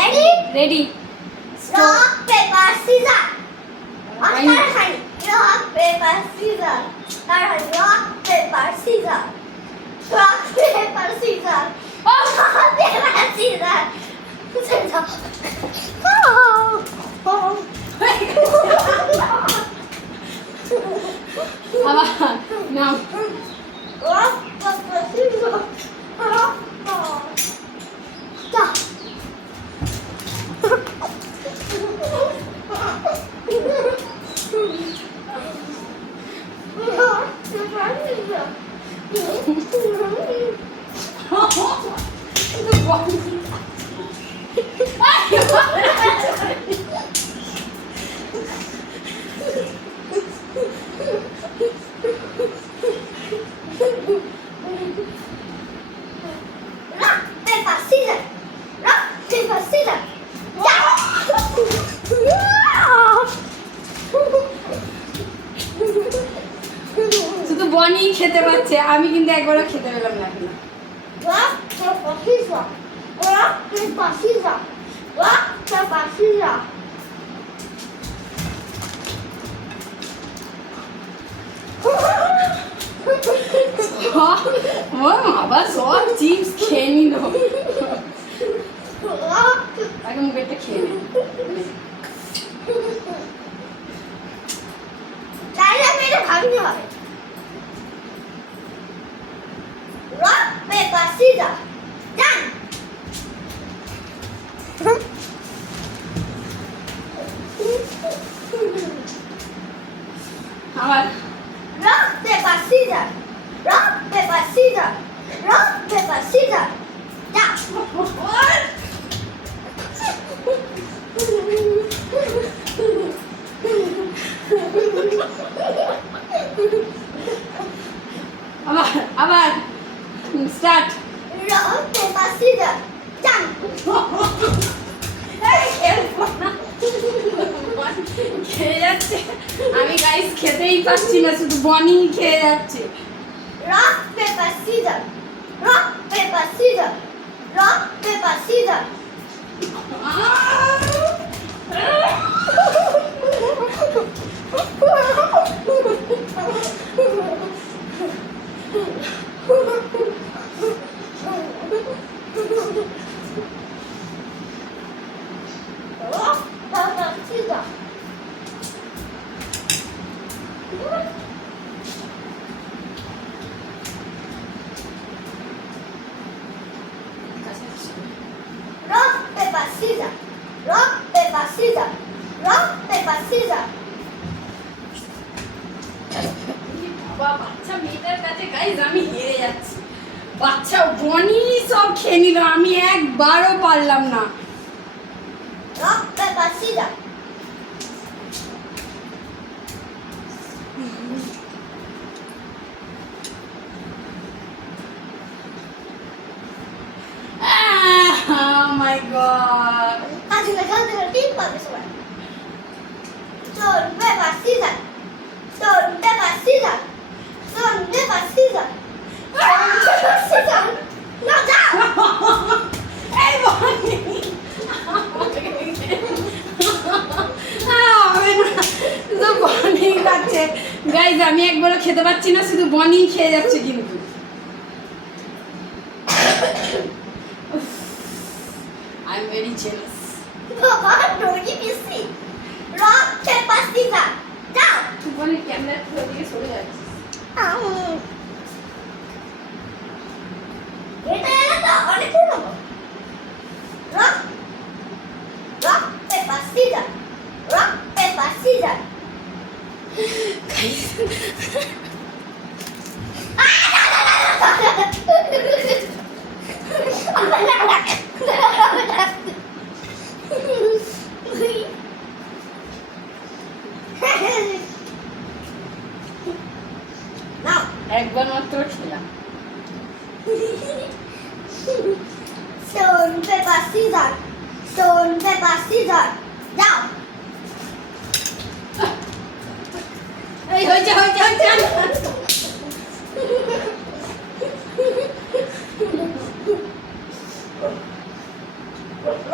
ready? Ready. Rock, paper, scissors. Rock, paper, scissors. Rock, paper, scissors. Rock, paper, scissors. Rock, paper, scissors. আবার নাও Rock, paper, scissors. Rock, stop. Rock, paper, scissors. Rock, paper, scissors. শুধু বনি খেতে পাচ্ছে, আমি কিন্তু একবারও খেতে পেলাম না এখন। Rock, paper, scissors. Rock, paper, scissors. Rock, paper, scissors. ও আবার সব চিপস খেয়ে নিল। Rock, আগে মুখে একটা খেয়ে নে। তাহলে মেরে ভাঙতে হবে। Rock, paper, scissors. Done. আবার Rock, paper, scissors. Rock, paper, scissors. Rock, paper, scissors. Done. আবার আবার start. Rock, paper, scissors. Done. খেয়ে যাচ্ছে, আমি গাইস খেতেই পাচ্ছি না, শুধু বনি খেয়ে যাচ্ছে। Rock, paper, scissors. Rock, paper, scissors. Rock, paper, scissors. Rock, paper, scissors. Rock, paper, scissors. Rock, paper, scissors. Rock, paper, scissors. বাবা, বাচ্চা মেয়েটার কাছে গাইস আমি হেরে যাচ্ছি। বাচ্চা বনি সব খেয়ে নিল, আমি একবারও পারলাম না। Rock, paper, scissors. Oh my god. Así me sale el tiempo de su Son paper, scissors. Son paper, scissors. Son paper, scissors. Son paper, scissors. No, down. এই বনি বনি খাচ্ছে গাইজ, আমি একবারও খেতে পাচ্ছি না, শুধু বনি খেয়ে যাচ্ছে কিন্তু। I'm very jealous. Papa, don't give me see. Rock, paper, scissors. Down. বনি ক্যামেরা থেকে সরে যাচ্ছে। এটা এলে তো অনেক পুরনো। Rock, rock, paper, scissors. Rock, paper, scissors. Now, একবার মাত্র খেলাম। stone, paper, scissors. Stone, paper, scissors. Down. এই হয়েছে হয়েছে হয়েছে।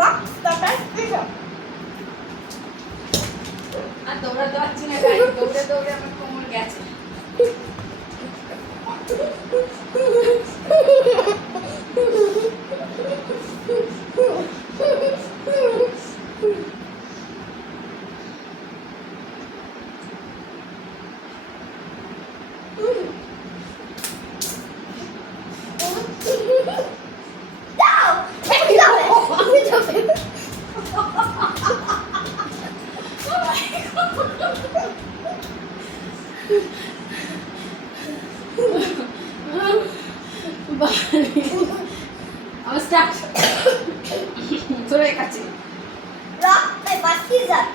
Rock, গেছে। দাও তুমি যাবে তুমি যাবে আমার স্টার্ট চলে গেছে। Rock paper scissor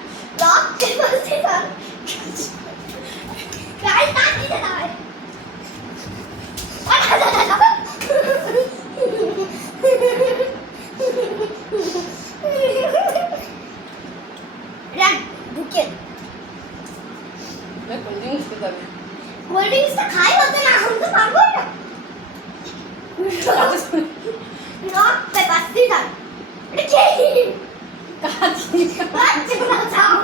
rock paper caesar guys তাকি দাও রাখ বুকে কোন জিনিস খেতে হবে? কোল্ড ড্রিঙ্কসটা খাই বলতে না আমি তো পারবো না রক পেপার সিজার এটা কি কাজী আচ্ছা না যাও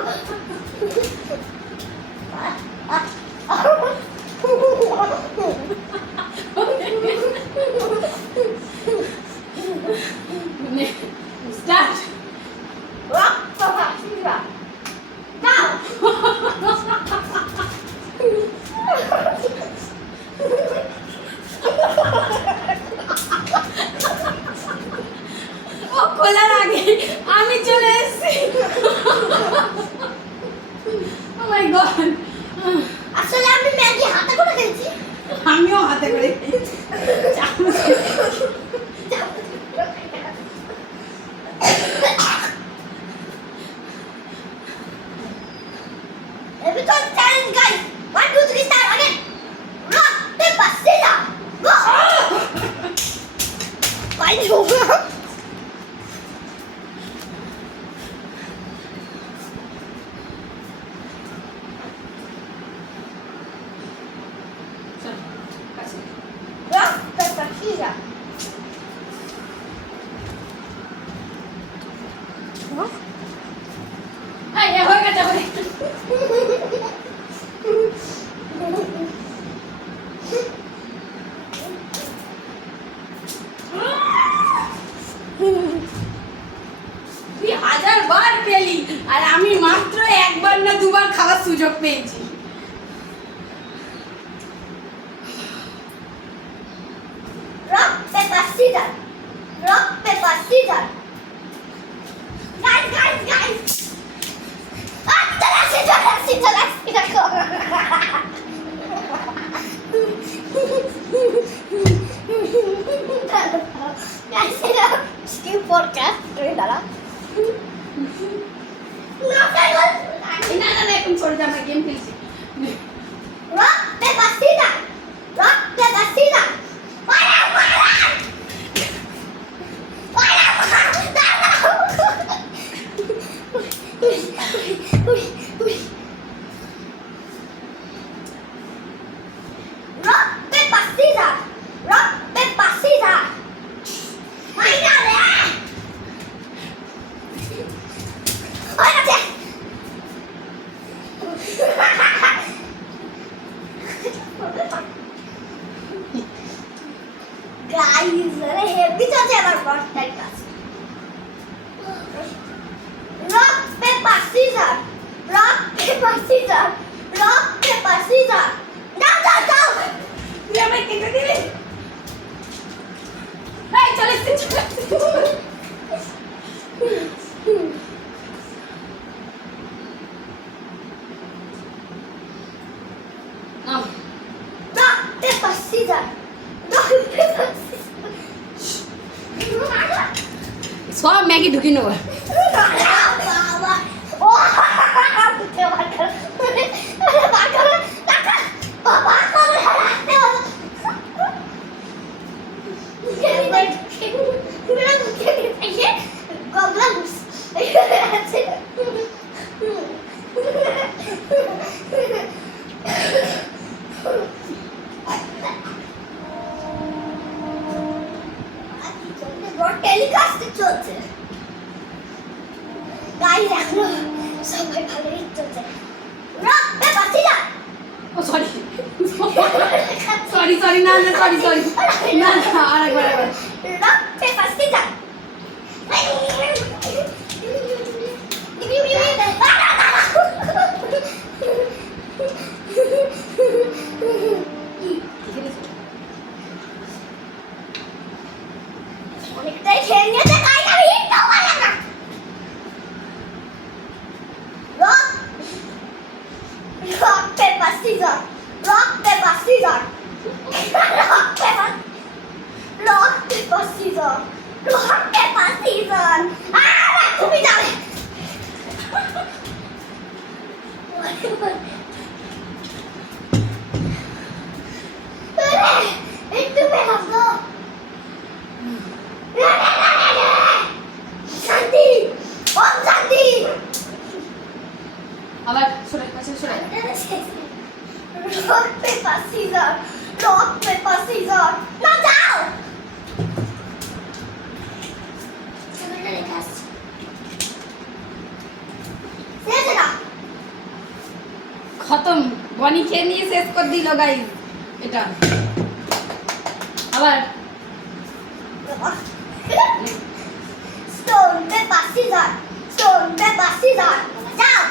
স্টার্ট। রক পেপার সিজার দাও ও খোলার আগে আমি চলে এসেছি। ও মাই গড, আসলে আমি ম্যাগি হাতে করে খেয়েছি আমিও হাতে করে খেয়েছি। Every time challenge, guys. 1, 2, 3, start again. Rock, paper, scissors, go. Fine, over. Rock, paper, scissors. এই হয়ে গেছে হয়ে গেছে। তুই 1000 বার পেলি আর আমি মাত্র একবার না দুবার খাওয়ার সুযোগ পেয়েছি। Rock, paper, scissors. Rock, paper, scissors. Guys. Ah, Guys, skip podcast. দাঁড়া না এখন ছোট আমরা গেম খেলছি। Rock, paper, scissors. Rock, paper, scissors. Rock, paper, scissors. Rock, paper, scissors. Guys, heavy চলছে আমার বস্তার কাছে। Rock, paper, scissors. Rock, paper, scissors. Rock, paper, scissors. দাও। তুই আমায় কেটে দিলি। এই চলে এসেছি। Rock, paper, scissors. Rock, paper, scissors. সব ম্যাগি ঢুকি নেবো। বাবা ও বুঝতে পারলাম বাবা করে রাখতে হবে গগলাস টেলিকাস্ট চলছে গাইস এখন সবাই ভালোই চলছে রক পেপার সিজার ও সরি সরি সরি না না সরি সরি না না আরেকবার রক পেপার সিজার অনেকটাই খেয়ে নিয়েছে তাই আমি হিটটাও পারলাম না rock rock paper scissor rock paper scissor rock paper rock paper scissor rock paper caesar তুমি যাবে একটু পেপার দাও শান্তি ওম শান্তি আবার সরে পাশে সরে rock paper scissor rock paper caesar না যাও খতম বনি খেয়ে নিয়ে শেষ করে দিল গাইস এটা আবার stone paper scissor stone paper scissor যাও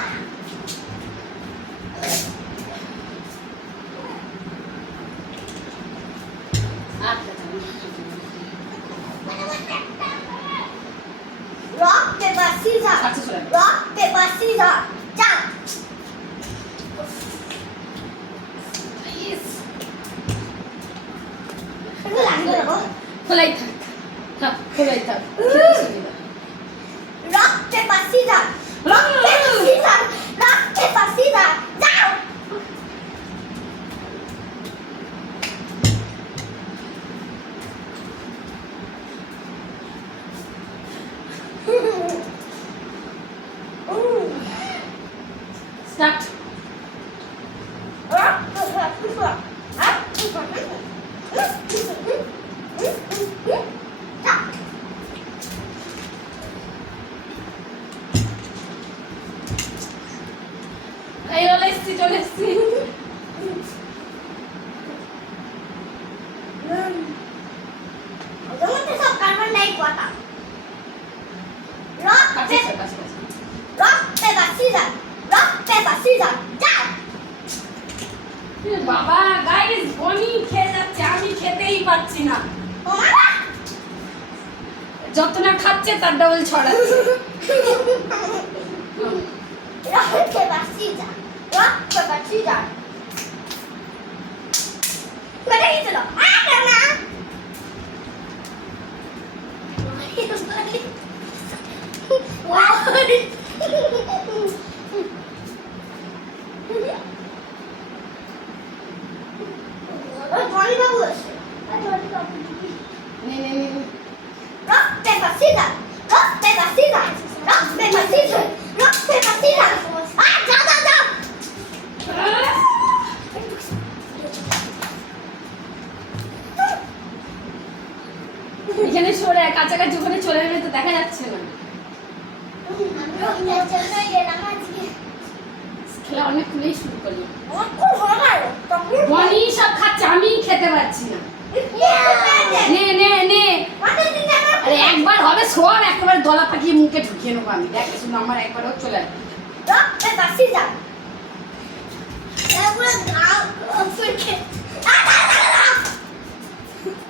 রক পেপার সিজার আচ্ছা, সরে। রক পেপার সিজার যাও খোলাই থাক থাক খোলাই থাক rock paper scissor rock paper scissor rock paper scissor যাও স্টার্ট রক পেপার সিজার এই চলে এসছি সব কার্বন ডাই water rock rock paper scissor rock paper scissor যাও বাবা গাইস বনি খেয়ে যাচ্ছে আমি খেতেই পারছি না ওমা যত না খাচ্ছে তার ডবল ছড়াচ্ছে rock paper scissor rock paper caesar কোথায় গেছিল না নে নে নে Rock, paper, scissors. Rock, paper, scissors. Rock, paper, scissors. Rock, paper, scissors. যাও এখানে সরে কাছাকাছি ওখানে চলে গেলে তো দেখা যাচ্ছে না খেলা অনেক খুলেই শুরু করলো বনি সব খাচ্ছে আমি খেতে পারছি না নে নে নে আরে একবার হবে সর একবার গলা পাকিয়ে মুখে ঢুকিয়ে নেবো আমি দেখ শুধু আমার একবারও চলে আসবে Rock, paper, scissors.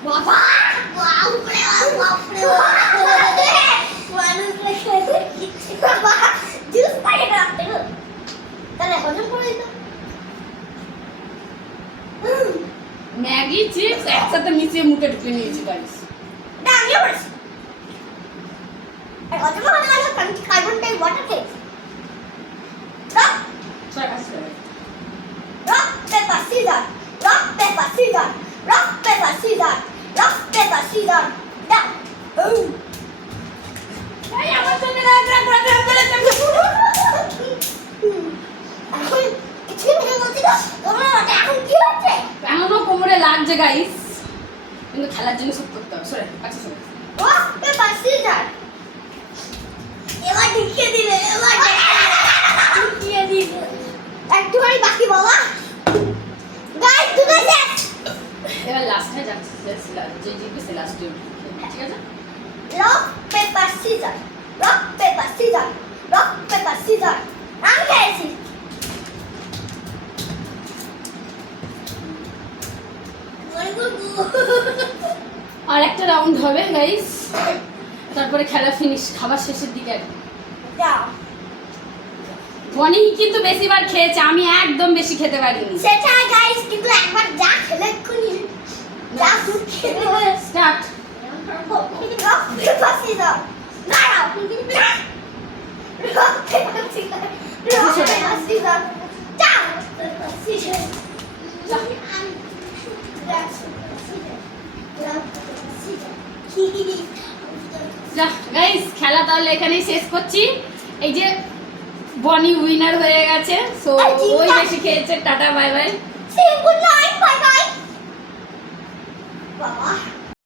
বাবা বাপরে বাপরে মানুষ বাবা জুস প্যাকেট রাখতে গো তাহলে হজম করে দিত ম্যাগি চিপস একসাথে মিশিয়ে মুখে ঢুকিয়ে নিয়েছি গাইস না আমিও করেছি আর হজম হবে না কার্বন ডাই ওয়াটার খেয়েছি Rock, paper, scissors. Rock, paper, scissors. Rock, paper, scissors. Rock, paper, scissors. Down. এই আমার জন্য রাগ বলে এখন কিছু ভেবে বলছি তো তোমরা এখন কি হচ্ছে এমনও কোমরে লাগছে গাইস কিন্তু খেলার জন্য সব করতে হবে সরে আচ্ছা সরে Rock, paper, scissors. এবার দেখিয়ে দিলে এবার দেখিয়ে দিলে একটুখানি বাকি বাবা যে জিতবে লাস্টে ঠিক আছে rock paper scissor rock paper scissor rock paper caesar আমি খেয়েছি আর একটা রাউন্ড হবে গাইস তারপরে খেলা ফিনিশ খাবার শেষের দিকে যাও বনি কিন্তু বেশিবার খেয়েছে আমি একদম বেশি খেতে পারিনি সেটা গাইস কিন্তু একবার যা খেলে এক্ষুনি যা দুধ খেলে স্টার্ট রক পেপার সিজার দাঁড়াও rock paper scissor rock paper scissor যাও সিজার গাইস খেলা তাহলে এখানেই শেষ করছি এই যে বনি উইনার হয়ে গেছে সো ওই বেশি খেয়েছে tata bye bye See you, good night.